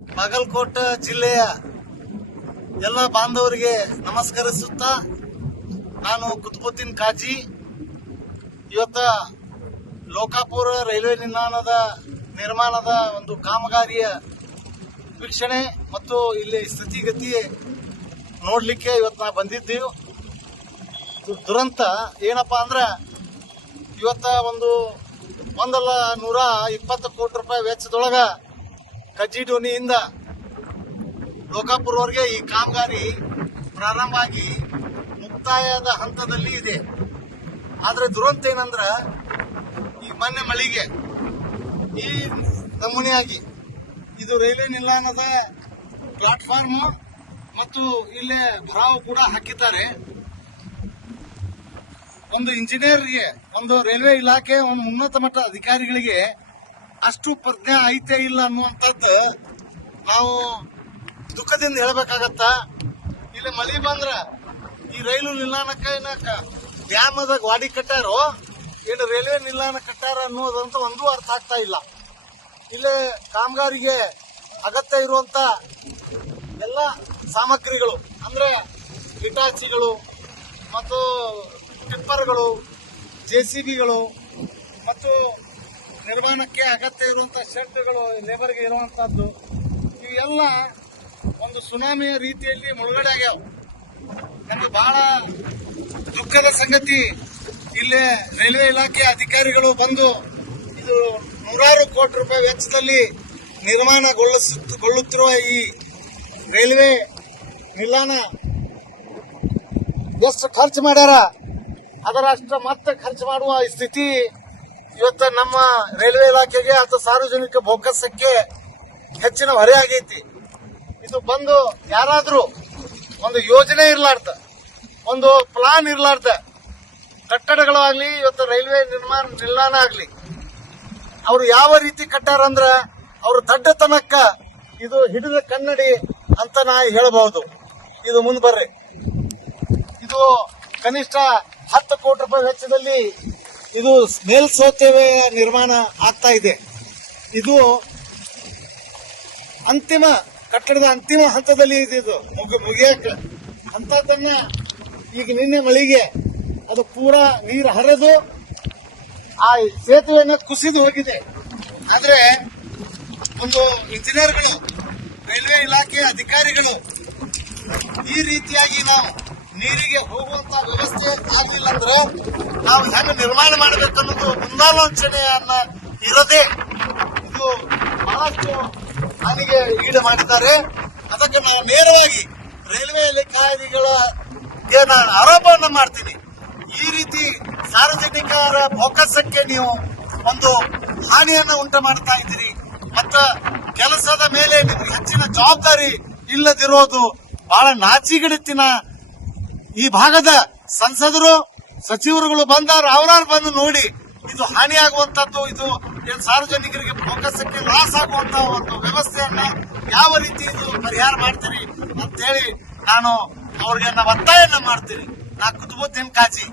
ಬಾಗಲಕೋಟೆ ಜಿಲ್ಲೆಯ ಎಲ್ಲ ಬಾಂಧವರಿಗೆ ನಮಸ್ಕರಿಸುತ್ತಾ ನಾನು ಕುತುಬುದ್ದೀನ್ ಕಾಜಿ. ಇವತ್ತ ಲೋಕಾಪುರ ರೈಲ್ವೆ ನಿಲ್ದಾಣದ ನಿರ್ಮಾಣದ ಒಂದು ಕಾಮಗಾರಿಯ ವೀಕ್ಷಣೆ ಮತ್ತು ಇಲ್ಲಿ ಸ್ಥಿತಿಗತಿ ನೋಡಲಿಕ್ಕೆ ಇವತ್ತು ನಾವು ಬಂದಿದ್ದೀವಿ. ದುರಂತ ಏನಪ್ಪಾ ಅಂದ್ರೆ ಇವತ್ತ ಒಂದು ಒಂದಲ್ಲ ನೂರ ಇಪ್ಪತ್ತು ಕೋಟಿ ರೂಪಾಯಿ ವೆಚ್ಚದೊಳಗ ಕಜ್ಜಿ ಡೋನಿಯಿಂದ ಲೋಕಾಪುರವರೆಗೆ ಈ ಕಾಮಗಾರಿ ಪ್ರಾರಂಭ ಆಗಿ ಮುಕ್ತಾಯದ ಹಂತದಲ್ಲಿ ಇದೆ. ಆದರೆ ದುರಂತ ಏನಂದ್ರೆ ಈ ಮೊನ್ನೆ ಮಳಿಗೆ, ಈ ನಮೂನೆಯಾಗಿ ಇದು ರೈಲ್ವೆ ನಿಲ್ದಾಣದ ಪ್ಲಾಟ್ಫಾರ್ಮ್ ಮತ್ತು ಇಲ್ಲೇ ಭರಾವ್ ಕೂಡ ಹಾಕಿದ್ದಾರೆ. ಒಂದು ಇಂಜಿನಿಯರ್ಗೆ ಒಂದು ರೈಲ್ವೆ ಇಲಾಖೆ, ಒಂದು ಉನ್ನತ ಮಟ್ಟ ಅಧಿಕಾರಿಗಳಿಗೆ ಅಷ್ಟು ಪ್ರಜ್ಞೆ ಐತೆ ಇಲ್ಲ ಅನ್ನುವಂಥದ್ದು ನಾವು ದುಃಖದಿಂದ ಹೇಳಬೇಕಾಗತ್ತ? ಇಲ್ಲಿ ಮಳಿ ಬಂದ್ರ ಈ ರೈಲು ನಿಲ್ದಾಣಕ್ಕ ಏನಕ್ಕ? ಡ್ಯಾಮದಾಗ ವಾಡಿ ಕಟ್ಟಾರೋ ಏನು ರೈಲ್ವೆ ನಿಲ್ದಾಣ ಕಟ್ಟಾರ ಅನ್ನೋದಂತ ಒಂದು ಅರ್ಥ ಆಗ್ತಾ ಇಲ್ಲ. ಇಲ್ಲಿ ಕಾಮಗಾರಿಗೆ ಅಗತ್ಯ ಇರುವಂತ ಎಲ್ಲ ಸಾಮಗ್ರಿಗಳು, ಅಂದ್ರೆ ಹಿಟಾಚಿಗಳು ಮತ್ತು ಟಿಪ್ಪರ್ಗಳು, ಜೆ ಸಿ ಬಿಗಳು ಮತ್ತು ನಿರ್ಮಾಣಕ್ಕೆ ಅಗತ್ಯ ಇರುವಂತಹ ಶೆಡ್ಗಳು ಲೇಬರ್ಗೆ ಇರುವಂತಹದ್ದು, ಇವೆಲ್ಲ ಒಂದು ಸುನಾಮಿಯ ರೀತಿಯಲ್ಲಿ ಮುಳುಗಡೆ ಆಗ್ಯಾವ. ನಮಗೆ ಬಹಳ ದುಃಖದ ಸಂಗತಿ, ಇಲ್ಲಿ ರೈಲ್ವೆ ಇಲಾಖೆ ಅಧಿಕಾರಿಗಳು ಬಂದು ಇದು ನೂರಾರು ಕೋಟಿ ರೂಪಾಯಿ ವೆಚ್ಚದಲ್ಲಿ ನಿರ್ಮಾಣಗೊಳಿಸುತ್ತಿರುವ ಈ ರೈಲ್ವೆ ನಿಲ್ದಾಣ ಎಷ್ಟು ಖರ್ಚು ಮಾಡ್ಯಾರ? ಅದರ ಅಷ್ಟ ಮತ್ತೆ ಖರ್ಚು ಮಾಡುವ ಸ್ಥಿತಿ ಇವತ್ತ ನಮ್ಮ ರೈಲ್ವೆ ಇಲಾಖೆಗೆ ಅಥವಾ ಸಾರ್ವಜನಿಕ ಬೊಕ್ಕಸಕ್ಕೆ ಹೆಚ್ಚಿನ ಹೊರೆ ಆಗೈತಿ. ಇದು ಬಂದು ಯಾರಾದರೂ ಒಂದು ಯೋಜನೆ ಇರ್ಲಾರ್ದ, ಒಂದು ಪ್ಲಾನ್ ಇರ್ಲಾರ್ದ, ಕಟ್ಟಡಗಳು ಆಗ್ಲಿ, ಇವತ್ತು ರೈಲ್ವೆ ನಿರ್ಮಾಣ, ನಿಲ್ದಾಣ ಆಗಲಿ, ಅವರು ಯಾವ ರೀತಿ ಕಟ್ಟಾರಂದ್ರ ಅವ್ರ ದಡ್ಡತನಕ್ಕ ಇದು ಹಿಡಿದ ಕನ್ನಡಿ ಅಂತ ನಾ ಹೇಳಬಹುದು. ಇದು ಮುಂದೆ ಬರ್ರಿ. ಇದು ಕನಿಷ್ಠ ಹತ್ತು ಕೋಟಿ ರೂಪಾಯಿ ವೆಚ್ಚದಲ್ಲಿ ಇದು ಮೇಲ್ಸೇತುವೆ ನಿರ್ಮಾಣ ಆಗ್ತಾ ಇದೆ. ಇದು ಅಂತಿಮ ಕಟ್ಟಡದ ಅಂತಿಮ ಹಂತದಲ್ಲಿ ಇದೆ ಇದು. ಮುಗಿ, ಮುಗಿಯಕ. ಅಂತದನ್ನ ಈಗ ನಿನ್ನೆ ಮಳಿಗೆ ಅದು ಪೂರಾ ನೀರು ಹರಿದು ಆ ಸೇತುವೆಯನ್ನು ಕುಸಿದು ಹೋಗಿದೆ. ಆದ್ರೆ ಒಂದು ಇಂಜಿನಿಯರ್ಗಳು, ರೈಲ್ವೆ ಇಲಾಖೆ ಅಧಿಕಾರಿಗಳು ಈ ರೀತಿಯಾಗಿ ನಾವು ನೀರಿಗೆ ಹೋಗುವಂತ ವ್ಯವಸ್ಥೆ ಆಗಲಿಲ್ಲ ಅಂದ್ರೆ ನಾವು ಹೆಂಗ ನಿರ್ಮಾಣ ಮಾಡಬೇಕನ್ನೋದು ಮುಂದಾಲೋಚನೆಯನ್ನ ಇರದೆ ಇದು ಬಹಳಷ್ಟು ಹಾನಿಗೆ ಈಡು ಮಾಡಿದ್ದಾರೆ. ಅದಕ್ಕೆ ನಾವು ನೇರವಾಗಿ ರೈಲ್ವೆ ಅಧಿಕಾರಿಗಳ ನಾನು ಆರೋಪವನ್ನು ಮಾಡ್ತೀನಿ. ಈ ರೀತಿ ಸಾರ್ವಜನಿಕರ ಫೋಕಸಕ್ಕೆ ನೀವು ಒಂದು ಹಾನಿಯನ್ನು ಉಂಟು ಮಾಡ್ತಾ ಇದ್ದೀರಿ. ಮತ್ತ ಕೆಲಸದ ಮೇಲೆ ನಿಮ್ಗೆ ಹೆಚ್ಚಿನ ಜವಾಬ್ದಾರಿ ಇಲ್ಲದಿರೋದು ಬಹಳ ನಾಚಿಗಿಡುತ್ತಿನ ಈ ಭಾಗದ ಸಂಸದರು, ಸಚಿವರುಗಳು ಬಂದಾರ ಅವರಾರ ಬಂದು ನೋಡಿ, ಇದು ಹಾನಿಯಾಗುವಂತದ್ದು, ಇದು ಏನ್ ಸಾರ್ವಜನಿಕರಿಗೆ ಬೊಕ್ಕಸಕ್ಕೆ ಲಾಸ್ ಆಗುವಂತ ಒಂದು ವ್ಯವಸ್ಥೆಯನ್ನ ಯಾವ ರೀತಿ ಇದು ಪರಿಹಾರ ಮಾಡ್ತೀರಿ ಅಂತ ಹೇಳಿ ನಾನು ಅವ್ರಿಗೆ ನಾವು ಒತ್ತಾಯನ್ನ ಮಾಡ್ತೀನಿ. ನಾ ಕುತುಬುದ್ದೀನ್ ಕಾಜಿ.